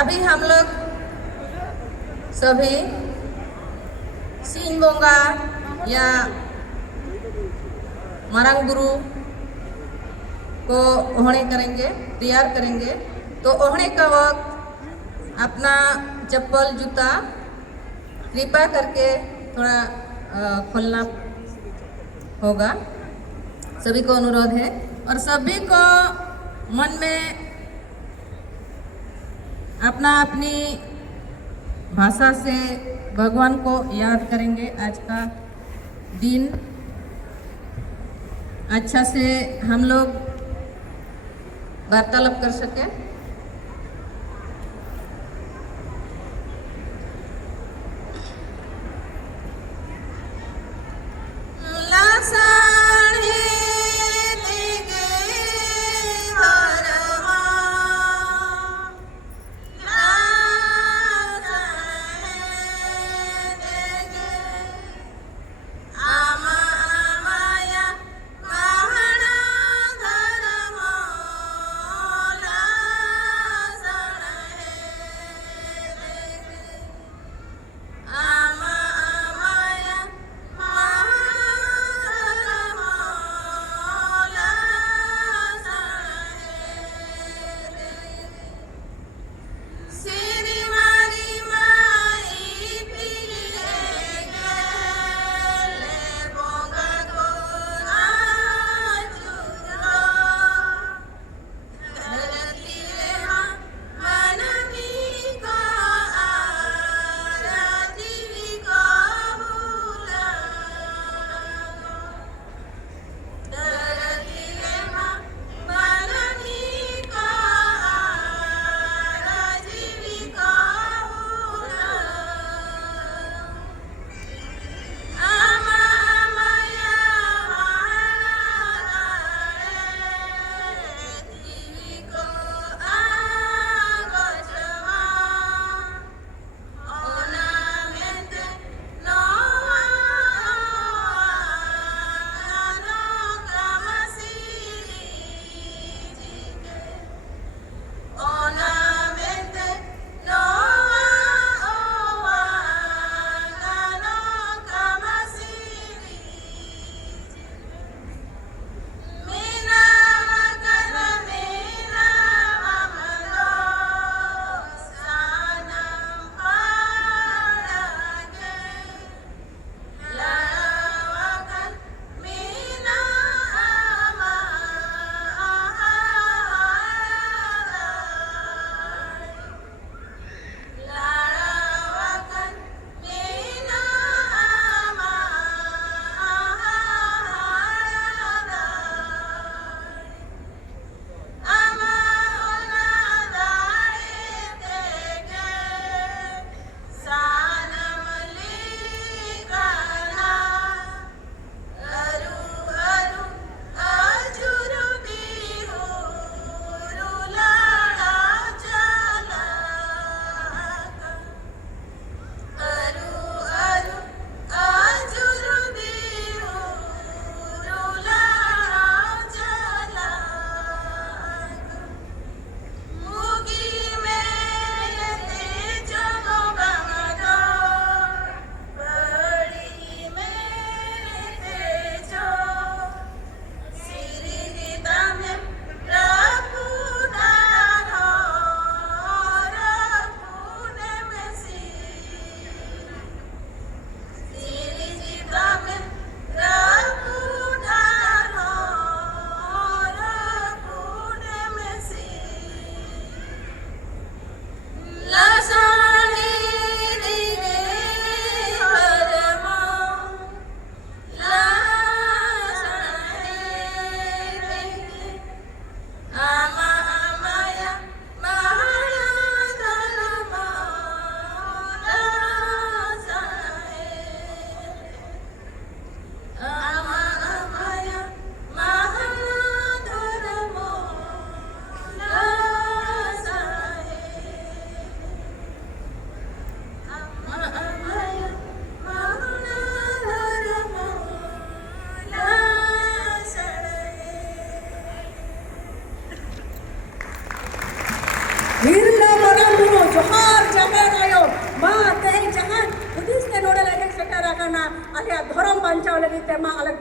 अभी हम लोग सभी सीन बोंगा या मरंग गुरु को ओढ़े करेंगे, तैयार करेंगे। तो ओढ़े का वक्त अपना चप्पल जूता कृपा करके थोड़ा खोलना होगा, सभी को अनुरोध है। और सभी को मन में अपना अपनी भाषा से भगवान को याद करेंगे। आज का दिन अच्छा से हम लोग वार्तालाप कर सकें। वीरला बराबुनो जोहार जगेर आयो मा ते जहान पुलिस ते नोडे लगे सेटा राखना अले धर्म बचाव लगी ते मा अले